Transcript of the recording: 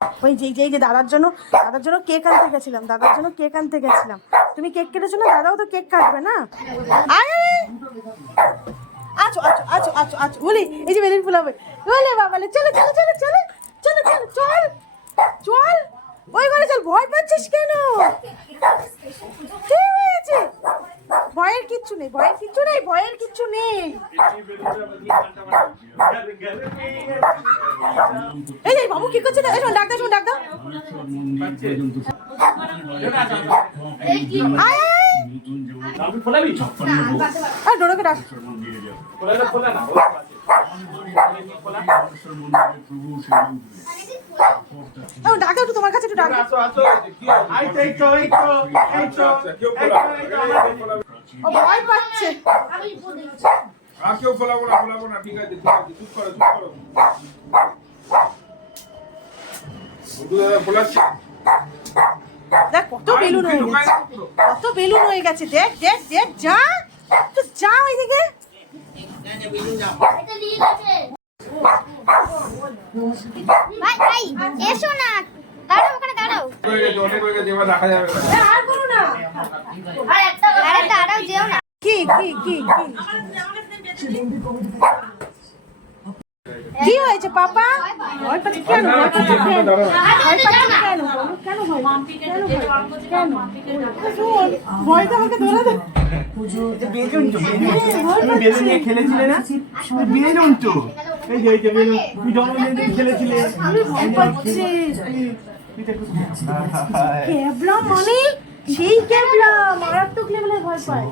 ওই যে দাদার জন্য কেক আনতে গেছিলাম, তুমি কেক কেটেছো না? দাদাও তো কেক কাটবে না। আয় আছো আছো আছো আছো আছো বলি, এই যে বেলুন ফুলাবে বলে বাবালে। চলো চলো চলো চলো চলো চলো চল চল, ওই ঘরে চল। ভয় পাচ্ছিস কেন? কি হয়েছে? ভয়ের কিচ্ছু নেই, ভয়ের কিচ্ছু নেই। এই যে বাবু কি করছে? শোন ডাক দাও, ডাক দাও। ডোরোকে ডাক। ডাক একটু, তোমার কাছে একটু ডাক। ভয় পাচ্ছে। কেউ ফোলাবো না, ঠিক আছে, চুপ করো। দেখ কত বেলুন হয়ে গেছে, দেখ দেখ দেখ, যা তো যা ওইদিকে। ভাই এসো না, দাঁড়াও ওখানে দাঁড়াও। দেখা যাবে আর করো না। আরে দাঁড়াও, যেও না। কি কি হয়েছে পাপা? ভয় পাচ্ছি কেন? ভয় তো আমাকে ধরে দে। বেলুন নিয়ে খেলেছিলে না? বেলুন তো এই যে বেলুন তুই জন্মদিনে খেলেছিলে। ভয় পাচ্ছি। ক্যাবলা মানে সেই ক্যাবলা, মারাত্মক লেভেলের ভয় পায়।